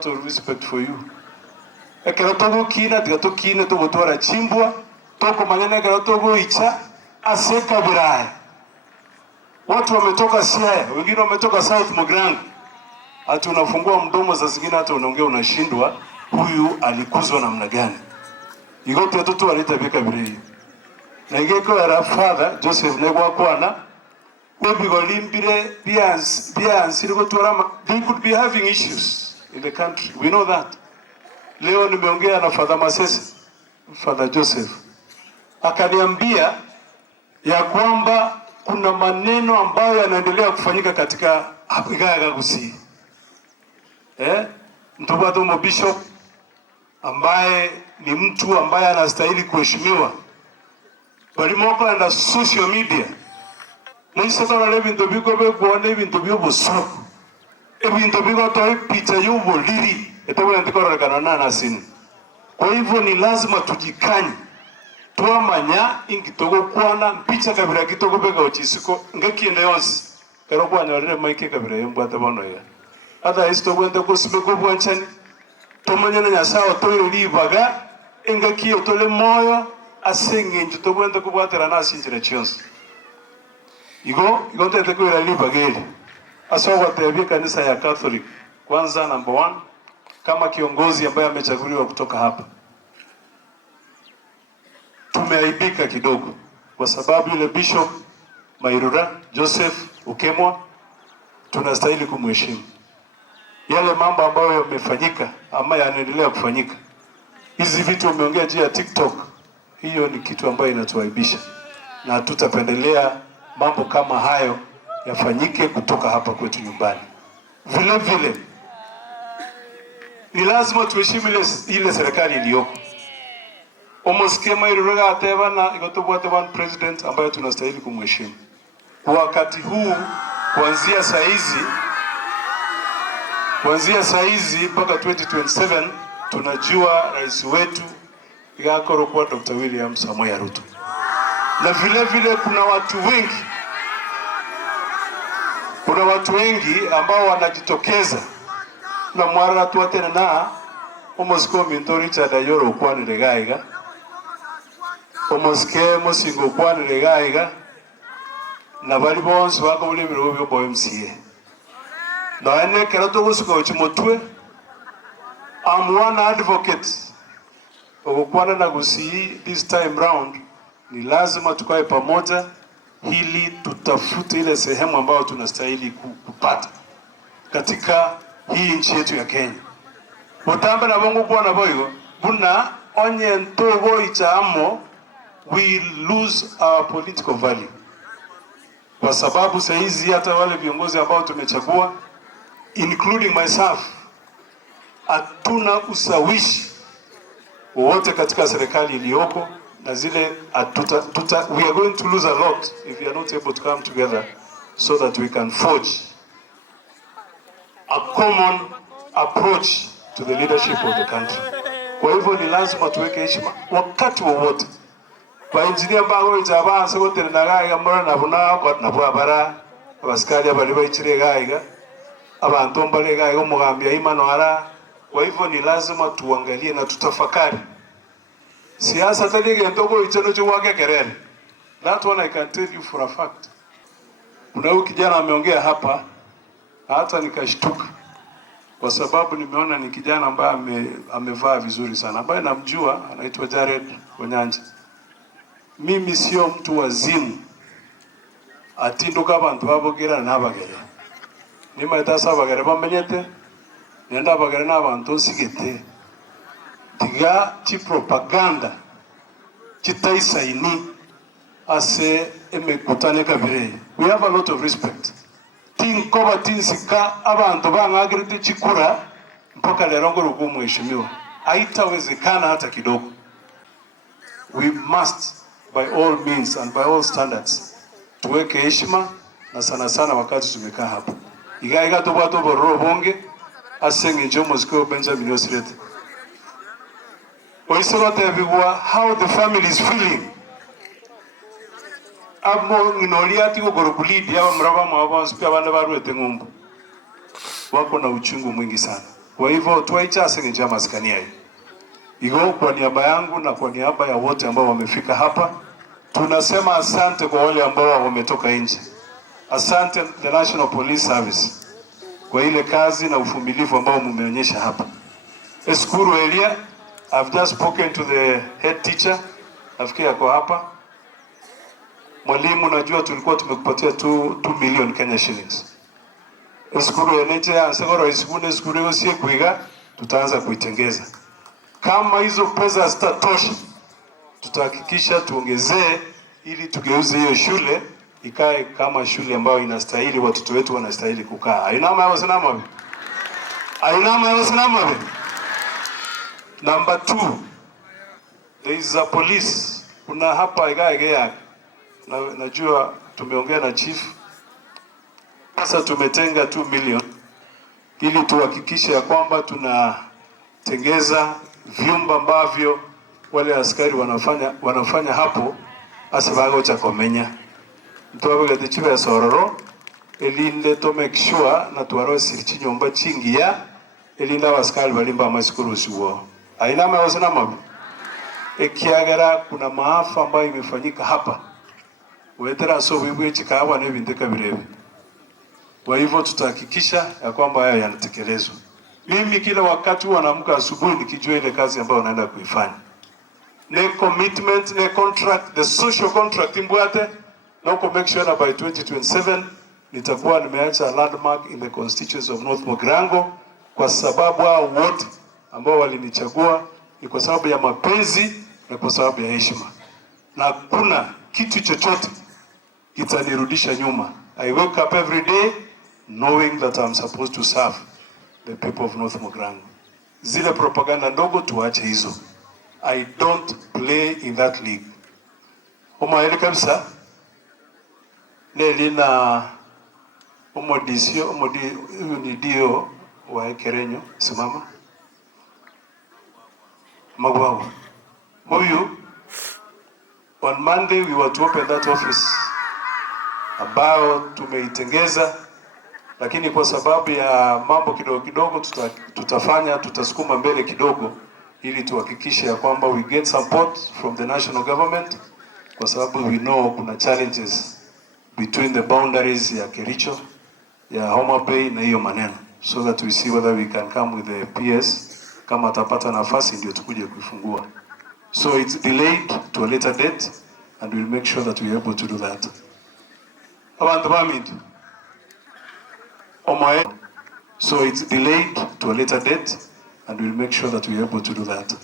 To respect for you. Ekero togo kina tigato kina to gutwara chimbwa toko manyana ekero togo icha aseka birai. Watu wametoka Siaya, wengine wametoka South Mugirango. Hata unafungua mdomo za zingine hata unaongea unashindwa huyu alikuzwa namna gani. Igote watoto walitabika birai. Na igeko era father Joseph negwa kwana they could be having issues in the country. We know that. Leo nimeongea na Father Masese, Father Joseph. Akaniambia ya kwamba kuna maneno ambayo yanaendelea kufanyika katika Igaya Gusii. Mtubatu Bishop ambaye ni mtu ambaye anastahili kuheshimiwa. Balimoko na social media. Nisa kama lebinto biko beko lebinto biko soko. Ebinto biko toi picha yubo liri. Etabu ndiko rekana na sini. Kwa hivyo ni lazima tujikanye. Tuamanya ingitogo kwana picha kabira kitogo beka ochisiko ngakiende yonsi. Kero kwanya lere maike kabira yombwate bono ya. Ata isto gwende kusibeko bwanchani. Tomanya na nyasawa toyo libaga ngakiyo tole moyo asenge njito gwende kubwatera na sinjire chionsi. Igo tete kwa liba geli. Asa watebia kanisa ya Catholic. Kwanza number 1 kama kiongozi ambaye amechaguliwa kutoka hapa. Tumeaibika kidogo kwa sababu yule Bishop Mairura Joseph Ukemwa tunastahili kumheshimu. Yale mambo ambayo yamefanyika ama yanaendelea kufanyika. Hizi vitu umeongea juu ya TikTok. Hiyo ni kitu ambayo inatuaibisha. Na tutapendelea mambo kama hayo yafanyike kutoka hapa kwetu nyumbani. Vile vile ni lazima tuheshimu ile serikali iliyoko. Omoskema iruga ateba na igotobwate one president ambaye tunastahili kumheshimu. Wakati huu kuanzia saizi mpaka 2027 tunajua rais wetu Igakoro kwa Dr. William Samoei Ruto. Na vile vile kuna watu wengi ambao wanajitokeza na mwara tu atena na omosko mintori cha dayoro kwa niregaiga omoske mosingo kwa niregaiga na bali bonse bako buli biro byo boy MCA na ene kerato gusuko chimotwe. I'm one advocate okwana na Gusii this time round. Ni lazima tukae pamoja ili tutafute ile sehemu ambayo tunastahili kupata katika hii nchi yetu ya Kenya. Mutamba na bongo kwa na boyo buna onye ntogo ichamo we lose our political value. Kwa sababu saizi hata wale viongozi ambao tumechagua including myself hatuna usawishi wote katika serikali iliyoko. Na zile we are going to lose a lot if we are not able to come together so that we can forge a common approach to the leadership of the country. Kwa hivyo ni lazima tuweke heshima wakati wowote. Ba engineer bago ijaba asogote na gaiga mbona na buna kwa na bwabara abaskali abali bayicire gaiga abantu mbale gaiga mugambia imano ara. Kwa hivyo ni lazima tuangalie na tutafakari. Siasa talige ntogo ichano chwake kerere. That one I can tell you for a fact. Kuna kijana ameongea hapa hata nikashtuka kwa sababu nimeona ni kijana ambaye amevaa vizuri sana ambaye namjua anaitwa Jared Onyanja. Mimi sio mtu wazimu atinduka abantu babogera nabagere. Nima itasa bagere bamenyete nenda bagere n'abantu sigete. Tiga chi propaganda chitaisa ini ase emekutane kabire. We have a lot of respect. Tinkoba tinsika abantu bangagirite chikura mpaka lero ngo rukumheshimiwa. Haitawezekana hata kidogo. We must by all means and by all standards tuweke heshima na sana wakati tumekaa hapa. Igaiga tobato bororo bonge asenge njomo ziko Benjamin Osirete. How the family is feeling. Abo inoliati ugorokulidi ya mraba mwabonsi pia bande baruete ngumbu. Wako na uchungu mwingi sana. Kwa hivyo tuaichase nje maskani hii. Igo kwa niaba yangu na kwa niaba ya wote ambao wamefika hapa, tunasema asante kwa wale ambao wametoka nje. Asante the National Police Service kwa ile kazi na uvumilivu ambao mmeonyesha hapa. Eskuru Elia, I've just spoken to the head teacher. Nafikiri yako hapa. Mwalimu, najua tulikuwa tumekupatia 2 million Kenya shillings. Eskuru Elia ansegoro eskuru usie kuiga, tutaanza kuitengeza. Kama hizo pesa zitatosha, tutahakikisha tuongezee ili tugeuze hiyo shule ikae kama shule ambayo inastahili, watoto wetu wanastahili kukaa. Ainama yao sinama. Ainama yao sinama. Number 2, there is a police. Kuna hapa igaya. Najua tumeongea na chief. Sasa tumetenga 2 million ili tuhakikishe ya kwamba tunatengeza vyumba ambavyo wale askari wanafanya hapo asibago cha komenya. Tuwabuga tichiba ya sororo elinde to make sure na tuwaro sirichi nyomba chingi ya elinda askari balimba masikuru usiwo. Ainama ya wasinama. Ekiagara kuna maafa ambayo imefanyika hapa. Wetera so wibuye chikawa na ibindeka birebi. Kwa hivyo tutahakikisha ya kwamba haya yanatekelezwa. Mimi kila wakati wanaamka asubuhi nikijua ile kazi ambayo naenda kuifanya. Ne commitment, ne contract, the social contract imbwate, na uko make sure na by 2027 nitakuwa nimeacha a landmark in the constituency of North Mogrango, kwa sababu hao wote ambao walinichagua ni kwa sababu ya mapenzi na kwa sababu ya heshima. Na kuna kitu chochote kitanirudisha nyuma. I wake up every day knowing that I'm supposed to serve the people of North Mogrango. Zile propaganda ndogo tuache hizo. I don't play in that league. Umaeli kabisa. Nelina umodidio wa Ekerenyo simama. Magwawa. Huyu, on Monday we were to open that office ambao tumeitengeza, lakini kwa sababu ya mambo kidogo tutasukuma mbele kidogo ili tuhakikishe ya kwamba we get support from the national government, kwa sababu we know kuna challenges between the boundaries ya Kericho, ya Homa Bay na hiyo maneno, so that we see whether we can come with the PS kama atapata nafasi ndio tukuje kuifungua. So it's delayed to a later date and we'll make sure that we are able to do that. So it's delayed to a later date and we'll make sure that we are able to do that.